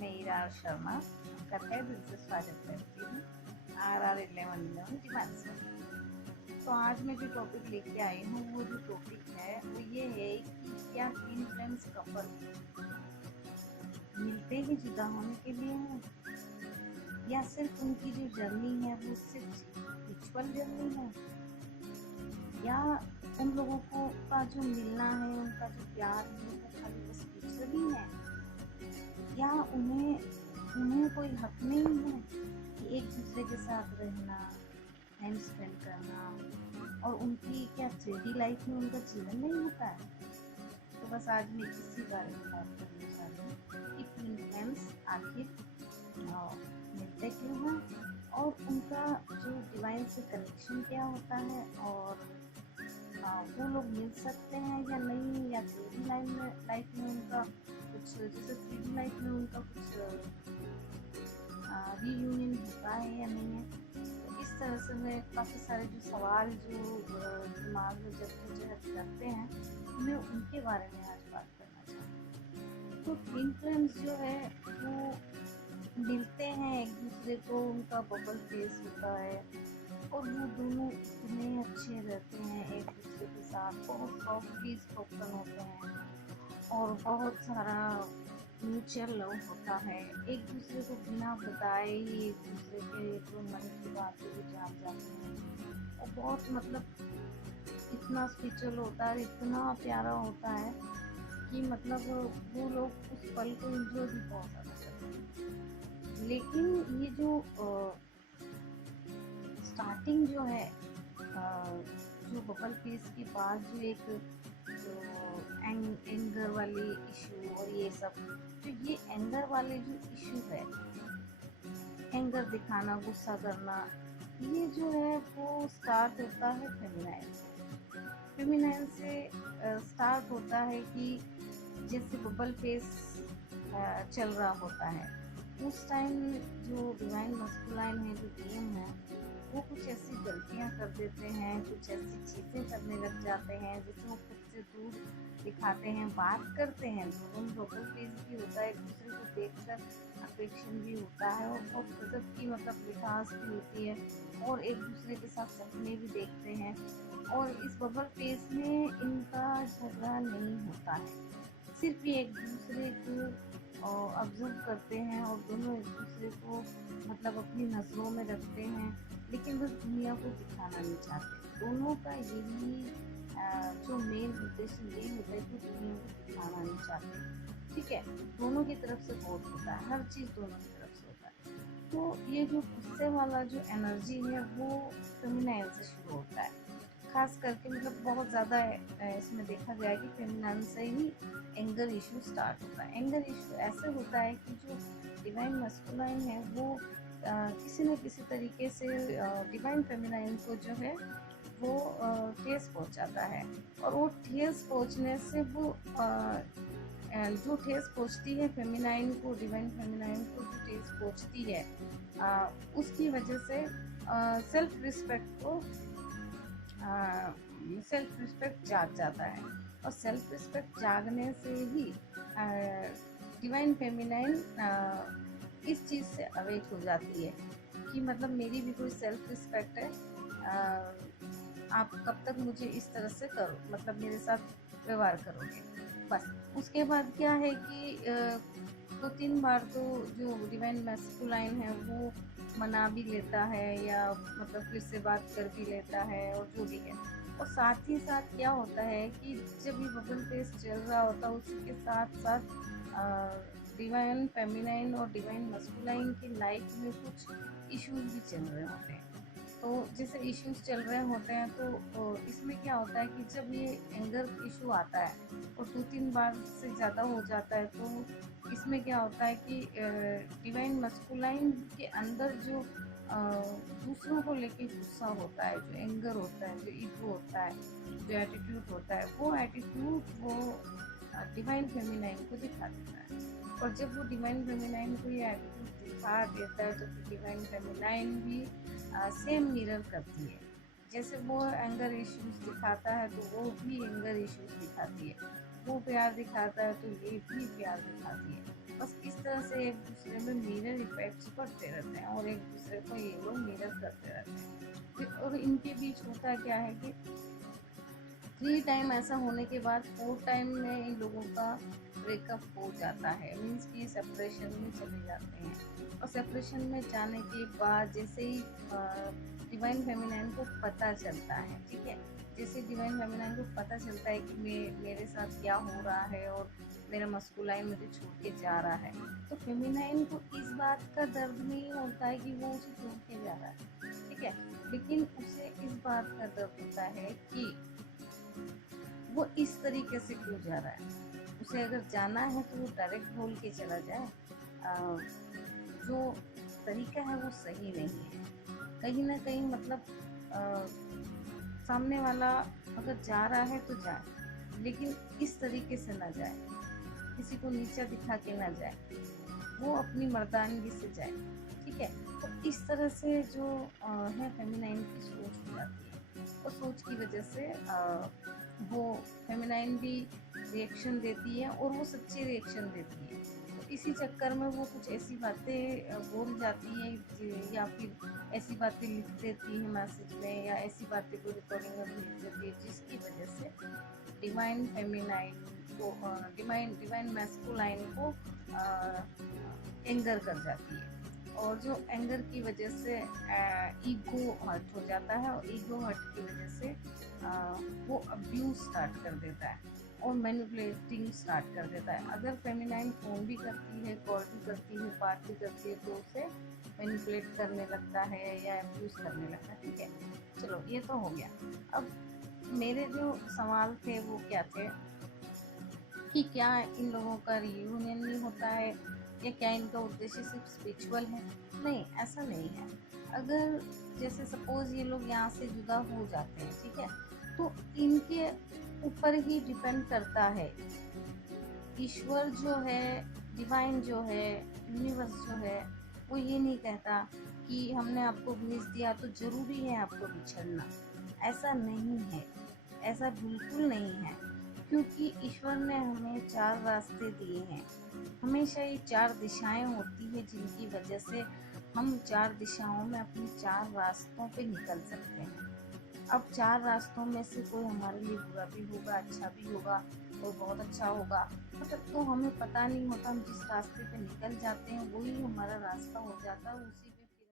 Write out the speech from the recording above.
मैं ईरार शर्मा आपका तहे दिल से स्वागत करती हूँ RR11 डिवाइस में। तो आज मैं जो टॉपिक लेके आई हूँ वो जो टॉपिक है वो ये है कि क्या ट्विन फ्लेम्स कपल मिलते ही जुदा होने के लिए हैं, या सिर्फ उनकी जो जर्नी है वो सिर्फ रिचुअल जर्नी है, या उन लोगों को का जो मिलना है, उनका जो प्यार है वो खाली बस रिचुअल ही है, या उन्हें कोई हक नहीं है कि एक दूसरे के साथ रहना, टाइम स्पेंड करना, और उनकी क्या 3D लाइफ में उनका जीवन नहीं होता है। तो बस आज मैं इसी बारे में बात करना चाहती हूँ कि ट्विन फ्लेम्स आखिर मिलते क्यों हैं, और उनका जो डिवाइन से कनेक्शन क्या होता है, और वो लोग मिल सकते हैं या नहीं, या 3D लाइफ में उनका कुछ, जैसे 3D लाइफ में उनका कुछ रीयूनियन होता है या नहीं है। तो इस तरह से मैं काफ़ी सारे जो सवाल जो दिमाग में जद्दोजहद करते हैं, मैं उनके बारे में आज बात करना चाहती हूँ। तो ट्विन फ्लेम्स जो है वो मिलते हैं एक दूसरे को, उनका बबल फेस होता है और वो दोनों इतने अच्छे रहते हैं एक दूसरे के साथ, बहुत सॉफ्टली स्पोकन होते हैं और बहुत सारा म्यूचुअल लव होता है। एक दूसरे को बिना बताए ही एक दूसरे के जो मन की बातें भी जान जाते हैं, और बहुत मतलब इतना स्पिरिचुअल होता है, इतना प्यारा होता है कि मतलब वो लोग उस पल को एंजॉय भी बहुत ज़्यादा करते हैं। लेकिन ये जो स्टार्टिंग जो है, जो बबल फेस के बाद जो एक जो एंगर वाली इशू और ये सब, तो ये एंगर वाले जो इशू है, एंगर दिखाना, गुस्सा करना, ये जो है वो स्टार्ट होता है फेमिनाइन से। फेमिनाइन से स्टार्ट होता है कि जैसे बबल फेस चल रहा होता है उस टाइम जो डिवाइन मस्कुलाइन है, जो गेम है, वो कुछ ऐसी गलतियां कर देते हैं, कुछ ऐसी चीज़ें करने लग जाते हैं जैसे वो खुद से दूर दिखाते हैं, बात करते हैं, दोनों बबल फेस भी होता है, एक दूसरे को देखकर अफेक्शन भी होता है, और बहुत गजब की मतलब मिठास भी होती है, और एक दूसरे के साथ सपने भी देखते हैं। और इस बबल फेस में इनका झगड़ा नहीं होता है, सिर्फ ये एक दूसरे को ऑब्जर्व करते हैं और दोनों एक दूसरे को मतलब अपनी नज़रों में रखते हैं, लेकिन बस दुनिया को दिखाना नहीं चाहते। दोनों का यही जो मेन उद्देश्य यही होता है कि दुनिया को दिखाना नहीं चाहते। ठीक है, दोनों की तरफ से बहुत होता है, हर चीज़ दोनों की तरफ से होता है। तो ये जो गुस्से वाला जो एनर्जी है वो फेमिनाइन से शुरू होता है, खास करके मतलब बहुत ज़्यादा इसमें देखा गया है कि फेमिनाइन से ही एंगर इशू स्टार्ट होता है। एंगर इशू ऐसे होता है कि जो डिवाइन मस्कुलाइन है वो किसी न किसी तरीके से डिवाइन फेमिनाइन को जो है वो ठेस पहुंचाता है, और वो ठेस पहुंचने से वो जो ठेस पहुंचती है फेमिनाइन को, डिवाइन फेमिनाइन को जो ठेस पहुंचती है, उसकी वजह से सेल्फ रिस्पेक्ट जाग जाता है, और सेल्फ रिस्पेक्ट जागने से ही डिवाइन फेमिनाइन इस चीज़ से अवेक हो जाती है कि मतलब मेरी भी कोई सेल्फ रिस्पेक्ट है, आप कब तक मुझे इस तरह से करो, मतलब मेरे साथ व्यवहार करोगे। बस उसके बाद क्या है कि 2-3 बार तो जो डिवाइन मैस्कुलाइन है वो मना भी लेता है, या मतलब फिर से बात कर भी लेता है, और जो भी है। और साथ ही साथ क्या होता है कि जब ये बबल फेस चल रहा होता है उसी के साथ साथ डिवाइन फेमिनाइन और डिवाइन मस्कुलाइन की लाइफ में कुछ इश्यूज भी चल रहे होते हैं। तो जैसे इश्यूज चल रहे होते हैं तो इसमें क्या होता है कि जब ये एंगर इशू आता है और 2-3 बार से ज़्यादा हो जाता है, तो इसमें क्या होता है कि डिवाइन मस्कुलाइन के अंदर जो दूसरों को लेके गुस्सा होता है, जो एंगर होता है, जो ईगो होता है, जो एटीट्यूड होता है, वो एटीट्यूड वो डिवाइन फेमिनाइन को दिखा देता है। और जब वो डिवाइन फेमिनाइन को ये एटीट्यूड दिखा देता है तो फिर डिवाइन फेमिनाइन भी सेम मिरर करती है। जैसे वो एंगर इश्यूज दिखाता है तो वो भी एंगर इश्यूज दिखाती है, वो प्यार दिखाता है तो ये भी प्यार दिखाती है। बस इस तरह से एक दूसरे में मिरर इफेक्ट्स पड़ते रहते हैं और एक दूसरे को ये लोग मिरर करते रहते हैं। और इनके बीच होता क्या है कि 3 टाइम ऐसा होने के बाद 4 टाइम में इन लोगों का ब्रेकअप हो जाता है, मीन्स कि सेपरेशन में चले जाते हैं। और सेपरेशन में जाने के बाद जैसे ही डिवाइन फेमिनाइन को पता चलता है, ठीक है, जैसे डिवाइन फेमिनाइन को पता चलता है कि मेरे साथ क्या हो रहा है और मेरा मस्कुलाइन मुझे छोड़ के जा रहा है, तो फेमिनाइन को इस बात का दर्द नहीं होता है कि वो उसे छोड़ के जा रहा है, ठीक है, लेकिन उसे इस बात का दर्द होता है कि वो इस तरीके से क्यों जा रहा है। उसे अगर जाना है तो वो डायरेक्ट बोल के चला जाए। जो तरीका है वो सही नहीं है, कहीं ना कहीं मतलब सामने वाला अगर जा रहा है तो जाए, लेकिन इस तरीके से ना जाए, किसी को नीचा दिखा के ना जाए, वो अपनी मर्दानगी से जाए, ठीक है। तो इस तरह से जो है फेमिनाइन की सोच हो जाती है, और सोच की वजह से वो फेमिनाइन भी रिएक्शन देती है और वो सच्चे रिएक्शन देती है। तो इसी चक्कर में वो कुछ ऐसी बातें बोल जाती है या फिर ऐसी बातें लिख देती है मैसेज में, या ऐसी बातें को रिकॉर्डिंग में भेज देती है, जिसकी वजह से डिवाइन फेमिनाइन को डिवाइन मैस्कुलाइन को एंगर कर जाती है। और जो एंगर की वजह से ईगो हर्ट हो जाता है, और ईगो हर्ट की वजह से वो अब्यूज स्टार्ट कर देता है और मैनिपुलेटिंग स्टार्ट कर देता है। अगर फेमिनाइन फोन भी करती है, कॉल भी करती है, बात भी करती है, तो उसे मैनिपुलेट करने लगता है या अब्यूज करने लगता है, ठीक है। चलो ये तो हो गया। अब मेरे जो सवाल थे वो क्या थे कि क्या इन लोगों का रियूनियन नहीं होता है, या क्या इनका उद्देश्य सिर्फ स्पिरिचुअल है। नहीं, ऐसा नहीं है। अगर जैसे सपोज ये लोग यहाँ से जुदा हो जाते हैं, ठीक है, तो इनके ऊपर ही डिपेंड करता है। ईश्वर जो है, डिवाइन जो है, यूनिवर्स जो है, वो ये नहीं कहता कि हमने आपको भेज दिया तो जरूरी है आपको बिछड़ना। ऐसा नहीं है, ऐसा बिल्कुल नहीं है, क्योंकि ईश्वर ने हमें 4 रास्ते दिए हैं। हमेशा ये 4 दिशाएं होती है, जिनकी वजह से हम 4 दिशाओं में अपने 4 रास्तों पे निकल सकते हैं। अब 4 रास्तों में से कोई हमारे लिए बुरा भी होगा, अच्छा भी होगा, और बहुत अच्छा होगा, मतलब तो हमें पता नहीं होता। हम जिस रास्ते पे निकल जाते हैं वही हमारा रास्ता हो जाता है, उसी